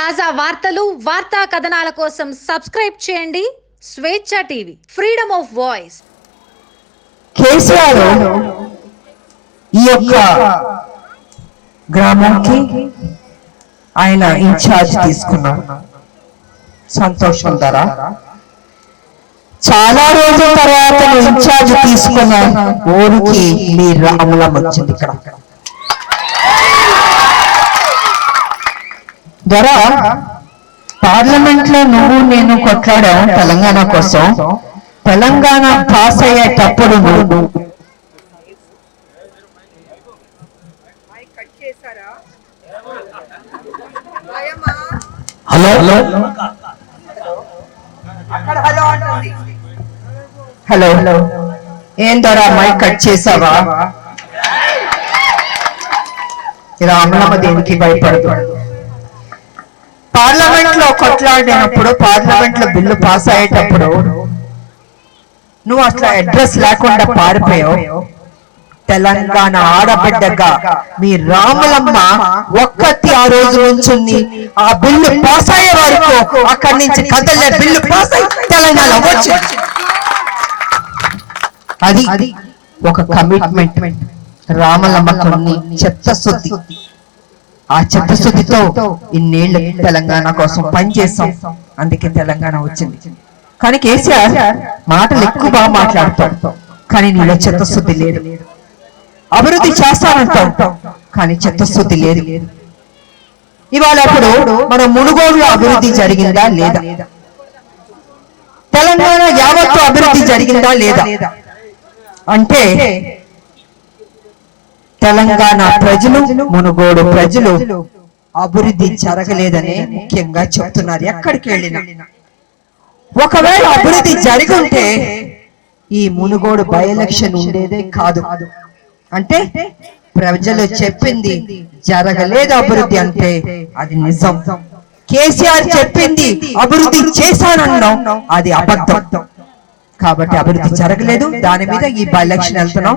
తాజా వార్తలు వార్తా కథనాల కోసం సబ్స్క్రైబ్ చేయండి. Swecha TV freedom of voice. KCR ఈ యొక్క గ్రామంకి ఆయన ఇన్ఛార్జ్ తీసుకున్నారు సంతోషం ధర. చాలా రోజుల తర్వాత ఇన్ఛార్జ్ తీసుకున్న ఊరికి మీ రాములం వచ్చింది ఇక్కడ. ధర పార్లమెంట్లో నువ్వు నేను కొట్లాడాం తెలంగాణ కోసం. తెలంగాణ పాస్ అయ్యేటప్పుడు నువ్వు. హలో? హలో? హలో? ఏం దొరా మైక్ కట్ చేసావా? ఇలా అమలమ్మ దేనికి భయపడదు పార్లమెంట్లో కొట్లాడినప్పుడు పార్లమెంట్లో బిల్లు పాస్ అయ్యేటప్పుడు నువ్వు అసలు అడ్రస్ లేకుండా పారిపోయావు. తెలంగాణ ఆడబిడ్డగా మీ రాములమ్మ ఒక్కటి ఆ రోజు నుంచుంది ఆ బిల్లు పాస్ అయ్యే వరకు అక్కడి నుంచి కదలే బిల్లు పాస్ అయ్యి తెలంగాణ వచ్చింది అది ఒక కమిట్మెంట్ రామలమ్మకుని చిత్తశుద్ధి ఆ చిత్తశుద్ధితో ఇన్నేళ్ళు తెలంగాణ కోసం పనిచేస్తాం అందుకే తెలంగాణ వచ్చింది. కానీ కేసీఆర్ మాటలు ఎక్కువ బాగా మాట్లాడతాం కానీ నీలో చిత్తశుద్ధి లేదు. అభివృద్ధి చేస్తానంటాం కానీ చిత్తశుద్ధి లేదు. ఇవాళ అప్పుడు మన మునుగోడులో అభివృద్ధి జరిగిందా లేదా? తెలంగాణ యావత్తు అభివృద్ధి జరిగిందా లేదా? అంటే తెలంగాణ ప్రజలు మునుగోడు ప్రజలు అభివృద్ధి జరగలేదని ముఖ్యంగా చెప్తున్నారు. ఎక్కడికి వెళ్ళినా. ఒకవేళ అభివృద్ధి జరిగి ఉంటే ఈ మునుగోడు బై ఎలక్షన్ ఉండేదే కాదు. అంటే ప్రజలు చెప్పింది జరగలేదు అభివృద్ధి అంటే అది నిజం. కేసీఆర్ చెప్పింది అభివృద్ధి చేశానన్నాం అది అబద్ధం. కాబట్టి అభివృద్ధి జరగలేదు. దాని మీద ఈ బై ఎలక్షన్ వెళ్తున్నాం.